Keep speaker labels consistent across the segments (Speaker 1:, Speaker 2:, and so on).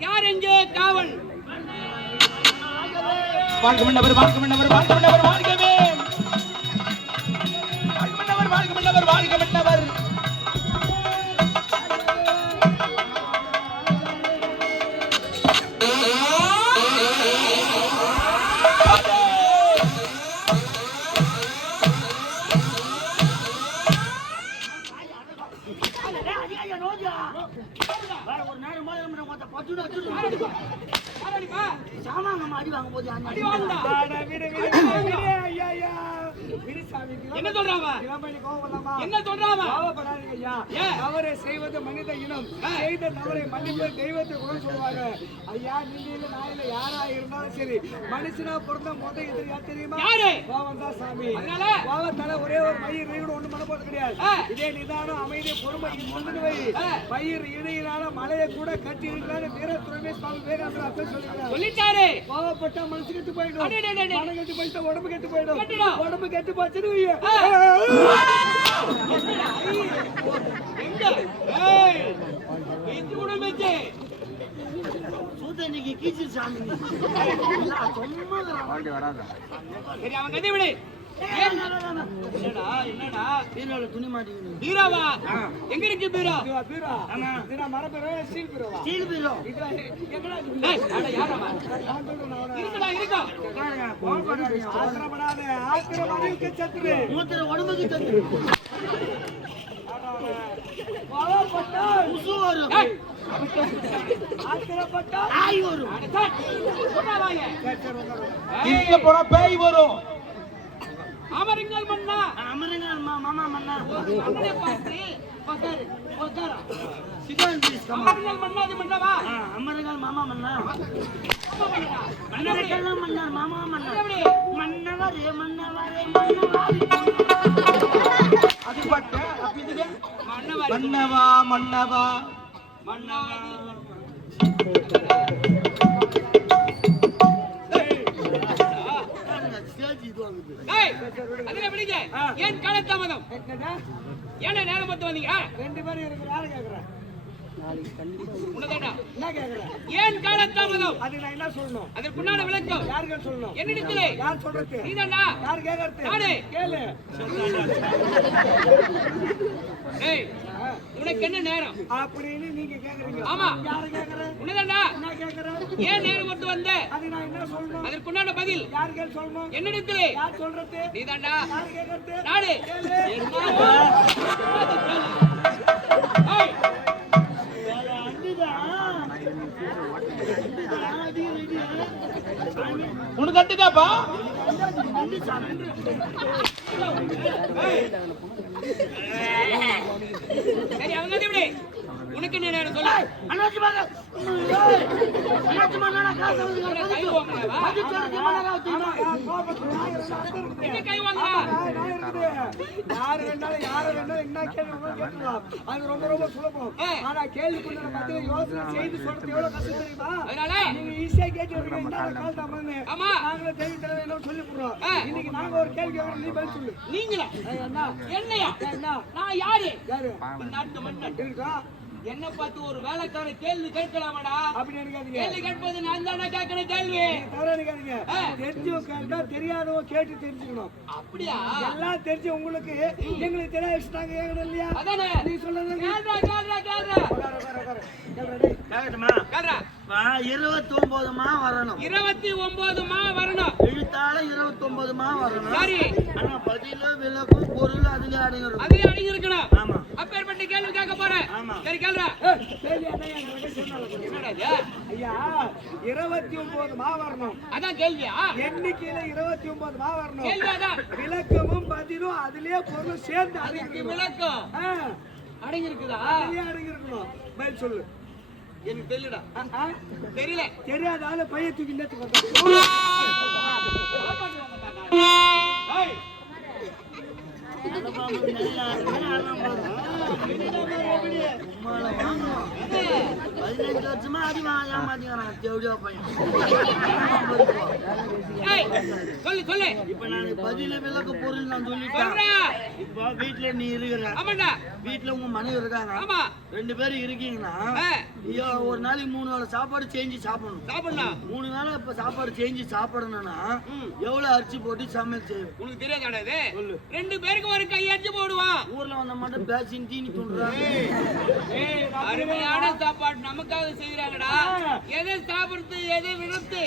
Speaker 1: யார் எங்கே? காவல்.
Speaker 2: வாழ்க மன்னவர் வாழ்க மன்னவர் வாழ்க மன்னவர் வாழ்கவே. வாழ்க மன்னவர் வாழ்க மன்னவர் வாழ்க மன்னவர்
Speaker 3: நம்ம அடி வாங்க போது
Speaker 1: அடி வாங்குடா. என்ன சொல்றாவா? என்ன சொல்றாவா? ஏன்?
Speaker 4: தவறை செய்வது மனித இனம். செய்த தவறை மன்னிப்பு தெய்வத்தை கூட சொல்லுவாங்க. ஐயா நீங்க இல்ல நான் இல்ல யாரா இருந்தாலும் சரி மனுஷனா பிறந்த முத எதிரி யார்? தெரியுமா தான் சாமி? கோவத்தால ஒரே ஒரு மயிர் நீங்க ஒண்ணு பண்ண போறது கிடையாது. இதே நிதானம் அமைதி பொறுமை வை.
Speaker 1: ஆ.
Speaker 4: பயிர் இடையிலான மலையை கூட கட்டி இருக்கிறாரு வீரத்துறமே சுவாமி விவேகானந்தர் அப்பே
Speaker 1: சொல்லிட்டாரு.
Speaker 4: கோவப்பட்டா மனசு கெட்டு போயிடும். மனம் கெட்டு போயிட்டா உடம்பு கெட்டு போயிடும். உடம்பு கெட்டு போச்சுன்னு வைய.
Speaker 1: ஆ. எங்க ஏய் இது கூட மெச்சே
Speaker 3: சூத்த இன்னைக்கு கீச்சு சாமி சும்மா
Speaker 1: சரி அவன் கதை விடு ஏன்? என்னடா என்னடா
Speaker 3: பீரோல துணி மாட்டிக்கணும்
Speaker 1: பீராவா எங்க இருக்கு பீரா
Speaker 4: பீரோ? நான் மர பீரோவா, ஸ்டீல் பீரோவா?
Speaker 3: ஸ்டீல் பீரோ.
Speaker 1: இருக்குடா இருக்கா
Speaker 3: கோவப்படாதீங்க
Speaker 4: ஆத்திரப்படாத, ஆத்திரப்படாதீங்க, செத்துரு.
Speaker 3: மூத்திர உடம்புக்கு தந்து
Speaker 4: கோவப்பட்டா,
Speaker 3: உசு வரும்
Speaker 1: ஏய்
Speaker 4: ஆத்திரப்பட்டா,
Speaker 3: நாய் வரும்
Speaker 1: அட சார் போடா வாங்க
Speaker 4: சரி, சரி, உட்காரு.
Speaker 2: இங்க போனா பேய் வரும்
Speaker 1: அமருங்கள் மன்னா
Speaker 3: அமருங்க மாமா மன்னா
Speaker 1: அண்ணனை பார்த்து உட்காரு உட்காரா
Speaker 3: சிக்கன்
Speaker 1: அமருங்கள் மன்னா அது மன்னவா
Speaker 3: அமருங்க மாமா மன்னா மன்னா மன்னா மாமா மன்னா
Speaker 1: மன்னா
Speaker 3: மன்னவரே மன்னவரே
Speaker 1: மன்னவா
Speaker 2: மன்னவா. மன்னவா
Speaker 1: ஏன் காலதாமதம்
Speaker 4: என்னடா?
Speaker 1: ஏன்னா நேரம் பார்த்து வந்தீங்க?
Speaker 4: ரெண்டு பேரும் இருக்கிற என்ன கேக்குறேன்.
Speaker 1: ஏன் காலதாமதம்
Speaker 4: அது நான் என்ன சொல்லணும்?
Speaker 1: அதற்குண்டான விளக்கம்.
Speaker 4: யாருக்கு சொல்லணும்?
Speaker 1: என்னிடத்திலே
Speaker 4: யார் சொல்றது?
Speaker 1: நீதாண்டா
Speaker 4: யார் கேக்குறது?
Speaker 1: நானே.
Speaker 4: கேளு.
Speaker 1: ஏய் உனக்கு என்ன நேரம்?
Speaker 4: அப்படின்னு நீங்க கேக்குறீங்க.
Speaker 1: ஆமா.
Speaker 4: யாரு கேக்குற?
Speaker 1: உன்னதாண்டா
Speaker 4: என்ன கேக்குற?
Speaker 1: ஏன் நேரம் பார்த்து வந்த?
Speaker 4: அது நான் என்ன சொல்லணும்?
Speaker 1: அதற்குண்டான பதில்.
Speaker 4: யார் கேள் சொல்லணும்?
Speaker 1: என்னிடத்திலே
Speaker 4: யார் சொல்றது?
Speaker 1: நீதாண்டா
Speaker 4: யார் கேக்குறது?
Speaker 1: நானே
Speaker 4: கேளு.
Speaker 2: உனக்கு கட்டுதாப்பா
Speaker 1: சரி அவங்க வந்து விடு உனக்கு என்ன நேரம் சொல்லு.
Speaker 3: அண்ணாச்சி மகா அண்ணாச்சி மகா காசு வந்து
Speaker 1: உனக்கு கை வாங்கினவா?
Speaker 3: பதில் சொல்லுங்க மகா தெரியுமா
Speaker 1: என்ன கை வாங்குறா.
Speaker 4: யாரு வேணாலும் யாரை வேணாலும் என்ன கேள்வி கேட்டுக்கலாம். அது ரொம்ப ரொம்ப சுலபம். ஆனா கேள்விக்குள்ள பதில யோசனை செய்து சொல்றது எவ்வளவு கஷ்டம் தெரியுமா?
Speaker 1: அதனால?
Speaker 4: நீங்க ஈஸியா கேட்டு வரீங்க கால் தாமன்னு
Speaker 1: ஆமா.
Speaker 4: நாங்களே தெரிவி தலைவர் சொல்லி போடுறோம்
Speaker 1: ஆ.
Speaker 4: இன்னைக்கு நாங்க ஒரு கேள்வி நீ பதில் சொல்லு.
Speaker 1: நீங்களா?
Speaker 4: என்ன
Speaker 1: என்னையா?
Speaker 4: என்ன
Speaker 1: நான் யாரு?
Speaker 4: யாரு?
Speaker 1: நாட்டு மன்னன்.
Speaker 4: இருக்கா?
Speaker 1: என்ன பார்த்து ஒரு வேலைக்கார கேள்வி கேட்கலாமாடா?
Speaker 4: அப்படி நினைக்காதீங்க.
Speaker 1: கேள்வி கேட்பது நான் தானே கேட்கணும் கேள்வி.
Speaker 4: தவறா நினைக்காதீங்க. தெரிஞ்சவங்க கேட்டா தெரியாதவங்க கேட்டு தெரிஞ்சுக்கணும்.
Speaker 1: அப்படியா?
Speaker 4: எல்லாம் தெரிஞ்சு உங்களுக்கு எங்களுக்கு தெரியாத விஷயம் நாங்க கேட்கணும் இல்லையா?
Speaker 1: அதானே?
Speaker 4: நீ சொல்றது
Speaker 1: கேள்றா கேள்றா கேள்றா.
Speaker 4: உட்காரு, உட்காரு,
Speaker 1: கேள்றா
Speaker 3: இருபத்தி ஒன்பதுமா வரணும்.
Speaker 1: இருபத்தி ஒன்பது மா வரணும்.
Speaker 3: எழுத்தால இருபத்தி ஒன்பதுமா வரணும்.
Speaker 1: சரி.
Speaker 3: ஆனா பதில விளக்கும் பொருள் அதுல அடங்கிடும்.
Speaker 1: அதே அடங்கி இருக்கணும்
Speaker 3: ஆமா.
Speaker 1: அப்பேற்பட்ட கேள்வி கேட்க போறேன்.
Speaker 3: ஆமா.
Speaker 1: சரி இது?
Speaker 4: ஐயா இருபத்தி ஒன்பது மா வரணும்.
Speaker 1: அதான் கேள்வியா?
Speaker 4: எண்ணிக்கையில இருபத்தி ஒன்பது மா வரணும்.
Speaker 1: கேள்வி அதான்.
Speaker 4: விளக்கமும் பதிலும் அதுலயே பொருள் சேர்ந்து
Speaker 1: அதுக்கு. விளக்கம். அடங்கி இருக்குதா
Speaker 4: அதுலயே அடங்கிருக்கணும். பதில் சொல்லு.
Speaker 1: எனக்கு தெரியலடா
Speaker 4: ஆ,
Speaker 1: தெரியல.
Speaker 4: தெரியாத ஆளு பைய தூக்கி நேத்து வந்தான்.
Speaker 3: பதினஞ்சு வருஷமா வாங்க ஏமாத்திக்கிறான் தேவடியா பையன் இப்ப நான் பதில விளக்க பொருள் நான் சொல்லிட்டேன் இப்ப வீட்டுல நீ இருக்கிற வீட்டுல உங்க மனைவி இருக்காங்க ரெண்டு பேரும் இருக்கீங்கன்னா ஐயோ, ஒரு நாளைக்கு மூணு வேளை சாப்பாடு செஞ்சு சாப்பிடணும்
Speaker 1: சாப்பிடலாம்
Speaker 3: மூணு வேளை இப்ப சாப்பாடு செஞ்சு சாப்பிடணும்னா. எவ்வளவு அரிசி போட்டு சமையல் செய்யும்
Speaker 1: உனக்கு தெரியாதாடா இது? ரெண்டு பேருக்கு ஒரு கையடிச்சு போடுவான்.
Speaker 3: ஊர்ல வந்த மட்டும் பேசின்னு
Speaker 4: ஏய், நான்
Speaker 1: அருமையான சாப்பாடு நமக்காக செய்யறாங்கடா எதை சாப்பிடுறது எதை விடுறது?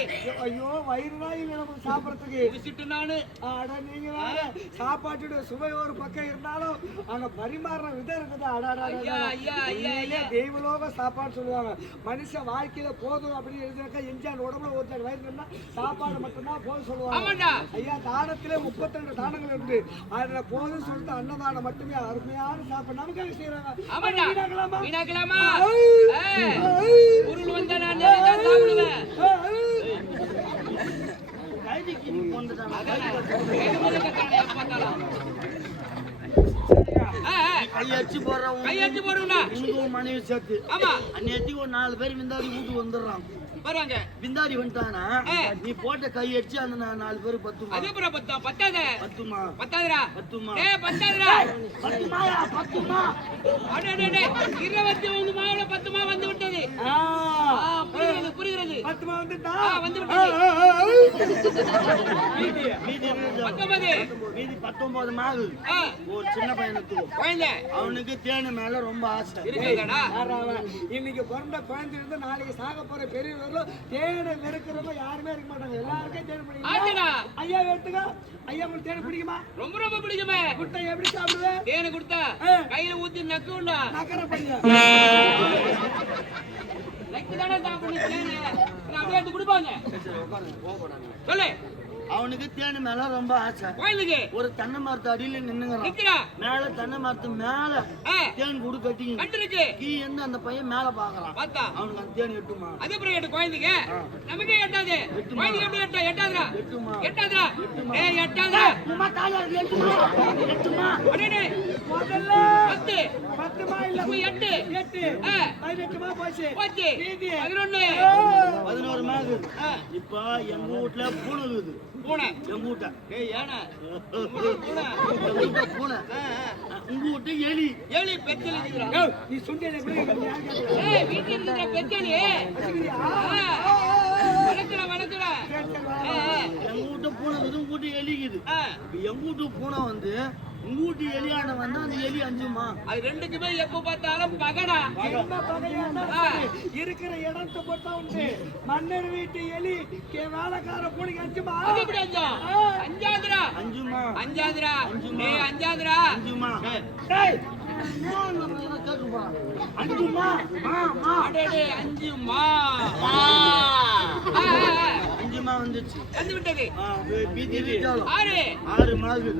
Speaker 4: ஐயோ வயிறுதான் இல்லை நமக்கு சாப்பிடறதுக்கு.
Speaker 1: குடிச்சிட்டு நானு.
Speaker 4: அட நீங்க சாப்பாட்டோட சுவை ஒரு பக்கம் இருந்தாலும் அங்க பரிமாறுற விதம் இருக்குது. அடாடா. தெய்வலோக சாப்பாடு சொல்லுவாங்க. மனுஷன் வாழ்க்கையில போதும் அப்படின்னு எழுதினாக்கா எஞ்சான் உடம்புல ஒருத்தர் வயிறுனா சாப்பாடு மட்டும்தான் போதும் சொல்லுவாங்க. ஐயா தானத்திலே முப்பத்தி தானங்கள் இருக்கு. அதுல போதும் சொல்லிட்டு அன்னதானம் மட்டுமே அருமையான சாப்பாடு.
Speaker 1: ஆமாண்டா
Speaker 4: வீணாக்கலாமா?
Speaker 1: பொருள் வந்தா நான் சாப்பிடுவேன்.
Speaker 3: கைதிக்கு நீ வந்துட்டாங்க
Speaker 1: எது முதல்ல கத்துறானே, எப்ப பார்த்தாலும். ஆ, ஆ,
Speaker 3: கை அடிச்சு போடுறவங்க
Speaker 1: கையடிச்சு போடுவேன்டா
Speaker 3: உனக்கு ஒரு மனைவி சேர்த்து.
Speaker 1: ஆமா.
Speaker 3: அன்னையத்துக்கு ஒரு நாலு பேர் விந்தாடி வீட்டுக்கு வந்துடுறான்.
Speaker 1: வருவாங்க
Speaker 3: விந்தாடி வந்துட்டானா. நீ போட்ட கை அடிச்சு அந்த நாலு பேர் பத்துமா?
Speaker 1: அது அப்புறம் பத்தா பத்தாத.
Speaker 3: பத்துமா?
Speaker 1: பத்தாதுடா.
Speaker 3: பத்துமா?
Speaker 1: ஏ பத்தாதுடா.
Speaker 3: பத்துமாயா? பத்துமா?
Speaker 1: அடே, அடே. இருபத்தி ஒண்ணு மாவுல பத்து மா வந்து விட்டது. புரிகிறது புரிகிறது.
Speaker 4: பத்துமா வந்துட்டா?
Speaker 1: வந்து விட்டது. பத்தொன்பது.
Speaker 3: மீதி பத்தொன்பது மாவு. ஒரு சின்ன பையனுக்கு அவனுக்கு தேனு மேல ரொம்ப ஆசை.
Speaker 4: அவன்? இன்னைக்கு பிறந்த குழந்தை இருந்து நாளைக்கு சாக போற பெரியவர்களும் தேனை வெறுக்கிறவங்க யாருமே இருக்க மாட்டாங்க. எல்லாருக்கும் தேன் பிடிக்கும்? ஐயா எடுத்துக்க ஐயா உங்களுக்கு தேன் பிடிக்குமா?
Speaker 1: ரொம்ப ரொம்ப பிடிக்குமே.
Speaker 4: குட்டை எப்படி சாப்பிடுவேன்
Speaker 1: தேனை கொடுத்தா. கையில ஊத்தி நக்குண்டா
Speaker 4: நக்கரை பண்ண
Speaker 1: நக்கி தானே? நான் அப்படியே எடுத்து கொடுப்பாங்க. சொல்லு.
Speaker 3: அவனுக்கு தேனு மேல ரொம்ப ஆசை. ஒரு தென்னை மரத்து அடியில நின்னுங்கிறான். மேல தென்னை மரத்து மேல தேன் குடு கட்டிங்க கீ இருந்து அந்த பையன் மேல பாக்குறான். அவனுக்கு அந்த தேன் எட்டுமா?
Speaker 1: அது அப்புறம் எட்டு குழந்தைங்க நமக்கே எட்டாது. குழந்தைங்க எப்படி எட்டா? எட்டாதுடா.
Speaker 3: எட்டுமா?
Speaker 1: எட்டாதுடா. ஏய் எட்டாதுடா.
Speaker 3: அம்மா தாயார் எட்டுமா? எட்டுமா?
Speaker 1: அடேடே.
Speaker 4: முதல்ல
Speaker 1: பத்து.
Speaker 4: பத்துமா இல்ல?
Speaker 1: எட்டு.
Speaker 4: எட்டு. பதினெட்டுமா போச்சு?
Speaker 1: போச்சு. பதினொன்னு.
Speaker 3: பதினோரு
Speaker 1: ஆ,
Speaker 3: இப்ப எங்க வீட்டுல இருக்குது
Speaker 1: பூனை.
Speaker 3: எங்க வீட்டை
Speaker 1: ஏய் ஏனா? பூனை.
Speaker 3: பூனை. உங்க வீட்டு எலி.
Speaker 1: ஏழி பெத்தல்
Speaker 4: நீ கேட்கல?
Speaker 1: ஏய் வீட்டுல இருக்கிற பெத்தலி வளர்க்கல வளர்க்கல
Speaker 3: எங்க வீட்டு பூனை உங்க வீட்டு எலி இருக்குது இப்ப எங்க வீட்டு பூனை வந்து உங்க வீட்டு எலியாண்ட வந்து அந்த எலி அஞ்சுமா?
Speaker 1: அது ரெண்டுக்குமே எப்ப பார்த்தாலும் பகடா.
Speaker 4: இருக்கிற இடத்தை போட்டா உண்டு. மன்னர் வீட்டு எலி கே வேலைக்கார பூனைக்கு அஞ்சுமா?
Speaker 1: அது எப்படி அஞ்சா? அஞ்சாதுரா?
Speaker 3: அஞ்சுமா?
Speaker 1: அஞ்சாதுரா?
Speaker 3: அஞ்சுமா.
Speaker 1: அஞ்சாதுரா?
Speaker 3: அஞ்சுமா? அஞ்சுமா மா மா
Speaker 1: அஞ்சுமா ஆ,
Speaker 3: அஞ்சுமா வந்துச்சு
Speaker 1: வந்து விட்டது
Speaker 3: ஆ,
Speaker 1: ஆறு
Speaker 3: ஆறு மாகு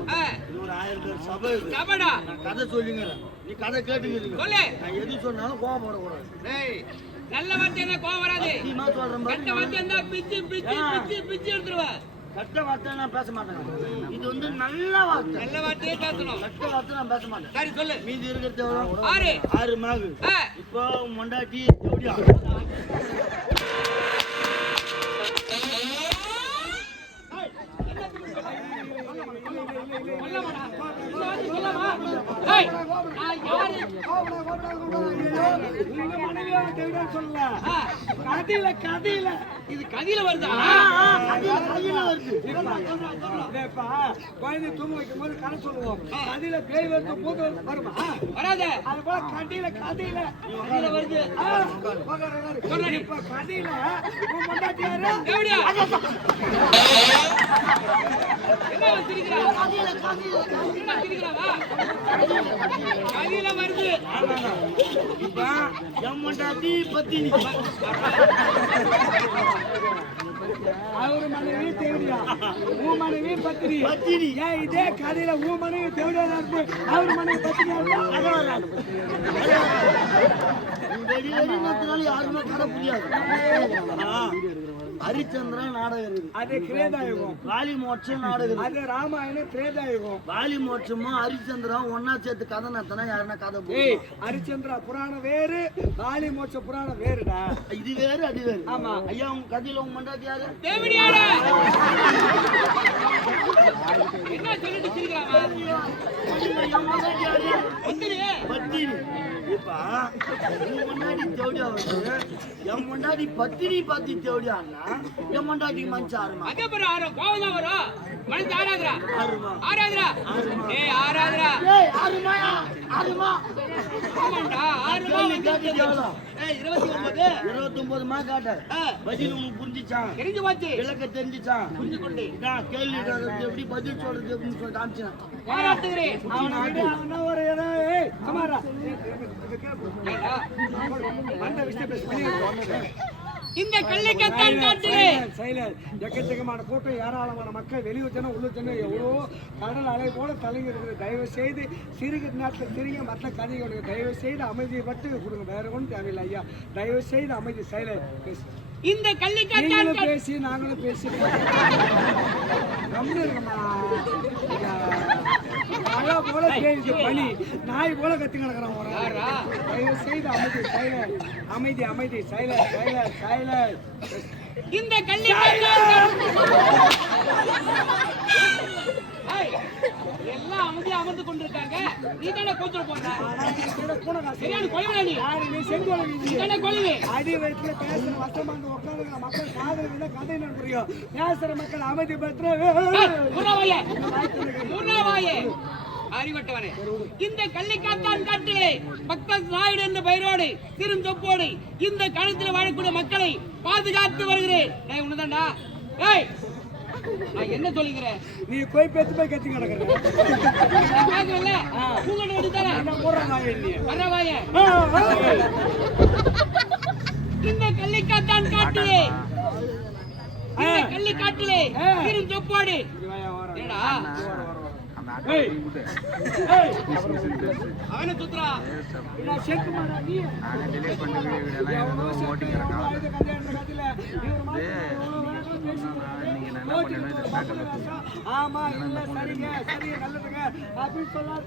Speaker 3: இது ஒரு ஆயிரம் பேர் சபை
Speaker 1: சபடா
Speaker 3: நான் கதை சொல்லுங்க நீ கதை கேட்டுக்கிறீங்க
Speaker 1: சொல்லு
Speaker 3: நான் எது சொன்னாலும் கோவப்படக்கூடாது
Speaker 1: டேய் நல்ல வார்த்தை என்ன கோவம் வராது
Speaker 3: சொல்றேன்
Speaker 1: பிச்சு பிச்சு பிச்சு பிச்சு எடுத்துருவேன்
Speaker 3: கெட்ட வார்த்தை நான் பேச மாட்டேன். இது வந்து நல்ல வார்த்தை.
Speaker 1: நல்ல வார்த்தையே பேசணும்.
Speaker 3: கெட்ட வார்த்தை நான் பேச மாட்டேன்.
Speaker 1: சரி சொல்லு.
Speaker 3: மீதி இருக்கிறது எவ்வளோ
Speaker 1: ஆறு.
Speaker 3: ஆறு. மாகு இப்போ மொண்டாட்டி ஜோடியா?
Speaker 4: கதையில கதையில.
Speaker 1: இது கதியில வருதா?
Speaker 4: குழந்தை தூங்க வைக்கும் போது கதை சொல்லுவோம் கதையில பேய் வந்து வருமா அது போல கதையில கதையில
Speaker 1: வருது
Speaker 4: இப்ப கதையில
Speaker 1: வருது
Speaker 3: இப்ப பத்தினி
Speaker 4: அவரு மனைவி தேவடியா? உன் மனைவி பத்திரி
Speaker 3: பத்தினி.
Speaker 4: ஏன் இதே கதையில உன் மனைவி தேவடியா இருக்கு? அவர் மனைவி பத்திரியா இருக்கு?
Speaker 3: யாருமே கடை புரியாது ஆ, ஹரிச்சந்திரன் நாடகம்
Speaker 4: அது கிரேதாயுகம்.
Speaker 3: காளி மோட்சம் நாடகம்
Speaker 4: அது ராமாயணம் திரேதாயுகம்
Speaker 3: காளி மோட்சமும் ஹரிச்சந்திரன் ஒன்னா சேர்த்து கதை நடத்தினா யாருன்னா கதை போடுவா.
Speaker 4: ஹரிச்சந்திரா புராணம் வேறு காளி மோட்ச புராணம் வேறுடா.
Speaker 3: இது வேறு அது வேறு.
Speaker 4: ஆமா.
Speaker 3: ஐயா உங்க கதையில உங்க மண்டாட்டி யாரு?
Speaker 1: என்ன சொல்லிட்டு
Speaker 3: என் முன்னாடி தேவடியா வந்து என் முன்னாடி பத்தினி பார்த்து தேவடியான்னா என் முன்னாடி மனுச்சு ஆறுமா
Speaker 1: அங்க பாரு ஆறு கோவம் தான் வரும் மனசு ஆறாதுரா
Speaker 3: ஆறுமா
Speaker 1: ஆறாதுரா ஏய் ஆறாதுரா
Speaker 3: ஏய் ஆறுமாயா ஆறுமா
Speaker 1: ஆமாண்டா ஆறு ரூபா
Speaker 3: கேள்வி
Speaker 1: வந்து
Speaker 3: கேட்டது எவ்வளோ
Speaker 1: ஏய் இருபத்தி ஒன்பது
Speaker 3: மா காட்ட பதில் உனக்கு புரிஞ்சிச்சான்
Speaker 1: தெரிஞ்சு போச்சு
Speaker 3: விளக்க தெரிஞ்சிச்சான்
Speaker 1: புரிஞ்சு கொண்டு
Speaker 3: நான் கேள்வி கேட்கறது எப்படி பதில் சொல்றது எப்படின்னு சொல்லி காமிச்சேன்
Speaker 1: பாராட்டுகிறேன்
Speaker 4: அவனை விட அவனா ஒரு ஏதோ ஏய் சுமாரா
Speaker 1: ஏண்டா,
Speaker 4: அந்த விஷயம் பேச பண்ணி
Speaker 1: இந்த கள்ளிக்கத்தான் காட்டிலே
Speaker 4: எக்கச்சக்கமான கூட்டம் ஏராளமான மக்கள் வெளியூர் ஜனம் உள்ளூர் ஜனம் எவ்வளோ கடல் அலை போல தலைங்க இருக்குது. தயவு செய்து சிறுக நேரத்தில் சிறுங்க மற்ற கதைகளுக்கு தயவு செய்து அமைதியை மட்டும் கொடுங்க. வேற ஒன்றும் தேவையில்லை ஐயா. தயவு செய்து அமைதி சைலர்
Speaker 1: இந்த
Speaker 4: நீங்களும் பேசி நாங்களும் பேசி. கம்முனு இருக்கம்மா. மழை போல பெய்யுது பனி நாய் போல கத்தி கிடக்குறான் ஒரு? தயவு செய்து அமைதி சைலர் அமைதி அமைதி. சைலர் சைலர் சைலர்
Speaker 1: இந்த ஏய், எல்லாம் அமைதியா அமர்ந்து கொண்டிருக்காங்க. நீ தானே கூச்சல் போடுற சரியான கொலைவில நீ.
Speaker 4: யாரு நீ செங்கோலை
Speaker 1: நீ
Speaker 4: வீசி
Speaker 1: தானே கொலைவி
Speaker 4: அடி வயிற்றுல பேசுற வசமா அந்த உட்காந்துக்கிற மக்கள் காதல் விட கதை என்ன புரியும்? பேசுற மக்கள் அமைதி பெற்ற
Speaker 1: அறிவட்டவனே. இந்த கள்ளிக்காத்தான் காட்டிலே பக்த நாயுடு என்ற பெயரோடு சொப்போடு இந்த காலத்தில் வாழக்கூடிய மக்களை பாதுகாத்து வருகிறேன். உன்னதாண்டா ஏய் நான் என்ன சொல்லிக்கிறேன்?
Speaker 4: நீ போய் பெத்து போய் கத்தி கிடக்குற.
Speaker 1: நான் கேட்கறேன்ல பூங்கட எடுத்தாரா
Speaker 4: என்ன போடுறாங்க நீ.
Speaker 1: வரவாயே.
Speaker 4: ஆ, ஆ.
Speaker 1: இந்த கள்ளிக்காத்தான் காட்டிலே இந்த ஏடா
Speaker 4: ஏய்,
Speaker 1: அவனை சுத்துறா.
Speaker 4: நான் செக்கு மாடா நீ அந்த கதையில ஆமா இல்ல சரிங்க சரி நல்லதுங்க. அப்படின்னு சொல்லாரு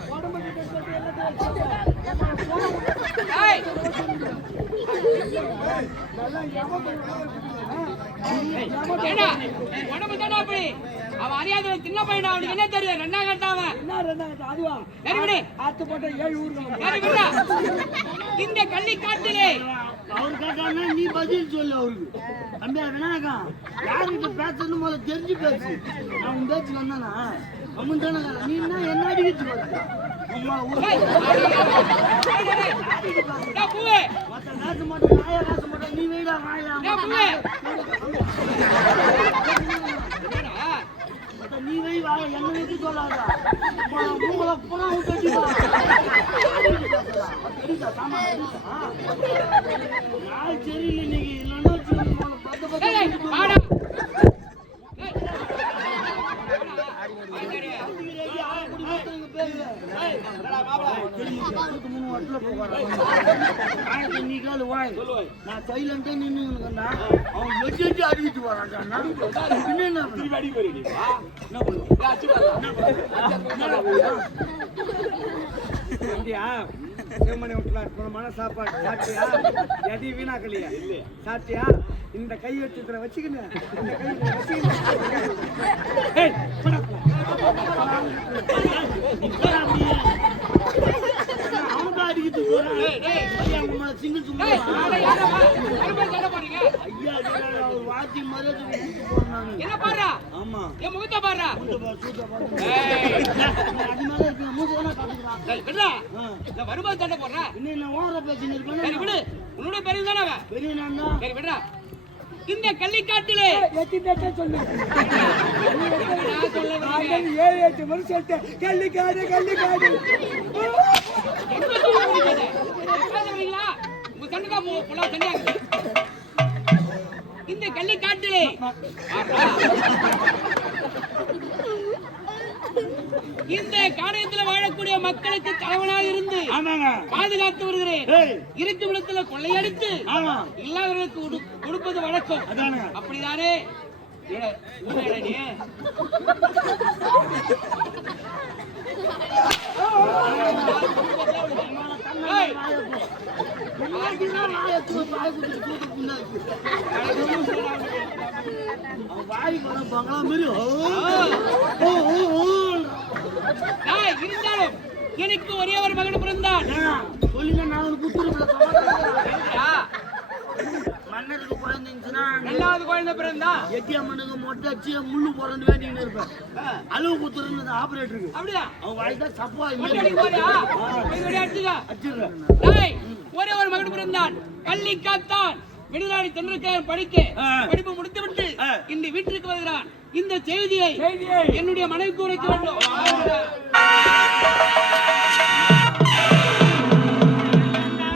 Speaker 1: ஏண்டா, உடம்பு தானே அப்படி அவன் அறியாத சின்ன பையன் அவனுக்கு என்ன தெரியும் ரெண்டா கட்டாவன். விடு.
Speaker 4: ஆத்து போட்ட ஏழு ஊருக்கு
Speaker 1: சரி விடுடா. இந்த கள்ளிக்காட்டிலே.
Speaker 3: அவர் கேட்டான்னா நீ பதில் சொல்லு அவருக்கு. தம்பியா விநாயகா யாருக்கிட்ட பேசணும் முதல்ல தெரிஞ்சு பேசு. நான் உன் பேச்சு வந்தானா. அவன் தானே நீ என்ன என்ன அடிக்கிட்டு வருது உம்மா ஊர்
Speaker 1: டேய், டேய், டேய், டேய்.
Speaker 3: நீ வெயிடா வாய என்ன வைக்க சொல்லாத உங்களை புனா விட்டு நாள் சரியில்லை இன்னைக்கு இல்லைன்னா வச்சுக்கோங்க பத்து பத்து
Speaker 1: டேய், டேய், வாடா. டேய்.
Speaker 3: நான் சைலண்டா நின்னுங்கண்ணா அவன் வெட்டி வெட்டி அடிக்கிட்டு வரான்டா பின்ன என்ன
Speaker 4: இந்தியா சிவமணி வீட்டுல குணமான சாப்பாடு சாப்பிட்டியா எதி வீணாக்கலையா சாப்பிட்டியா இந்த கை வச்சுக்கிற இந்த கை இதுல வச்சுக்கின்னு. ஏய், போடா.
Speaker 3: அவனுக்கு அடிக்கிட்டு போறான்
Speaker 1: டேய், டேய்.
Speaker 3: அவங்க சிங்கிள் சும்மா
Speaker 1: டேய், வாடா, யாரா, வா. மறுபடியும் சண்டை போடுறீங்களா?
Speaker 3: பாத்தி மரியாதை கொடுத்து போறேன் நானு.
Speaker 1: என்ன பாடுறா?
Speaker 3: ஆமா.
Speaker 1: என் முகத்தை
Speaker 3: பாரு,
Speaker 1: வரும்போது சண்டை போடுறா?
Speaker 3: இன்னும் ஓர பேசின்னு
Speaker 1: விடு. உன்னோட பெரிய தானே
Speaker 3: பெரிய நான் தான்
Speaker 1: சரி விடுறா. இந்த கள்ளிக்காட்டிலே. நான் சொல்ல. வரீங்க? பேச இந்த கள்ளிக்காட்டிலே ஆஹா. இந்த காரியத்தில் வாழக்கூடிய மக்களுக்கு தலைவனாக இருந்து பாதுகாத்து வருகிறேன். இருக்கும் இடத்துல கொள்ளையடித்து இல்லாதவர்களுக்கு கொடுப்பது வழக்கம். அப்படிதானே? நீ? இருந்தாலும் எனக்கு ஒரே ஒரு மகன் பிறந்தான். ஏண்டா,
Speaker 3: மன்னருக்கு குழந்தைச்சுன்னா
Speaker 1: ரெண்டாவது குழந்தை பிறந்தா?
Speaker 3: எட்டி அம்மனுக்கு மொட்டை முள்ளு போறன்னு வேண்டின்னு இருப்பேன். அளவு குத்துறது ஆபரேட்டருக்கு
Speaker 1: அப்படியா?
Speaker 3: அவன் வாய் தான் சப்பா
Speaker 1: அடிச்சுக்க.
Speaker 3: அடிச்சிடுறேன்.
Speaker 1: ஒரே ஒரு மகன் பிறந்தான். கள்ளி காத்தான். விடுதலை தென்றிருக்கிறார் படிக்க. படிப்பு முடித்துவிட்டு. இந்த வீட்டிற்கு வருகிறான். இந்த செய்தியை என்னுடைய மனைவிக்கு உரைக்க வேண்டும்.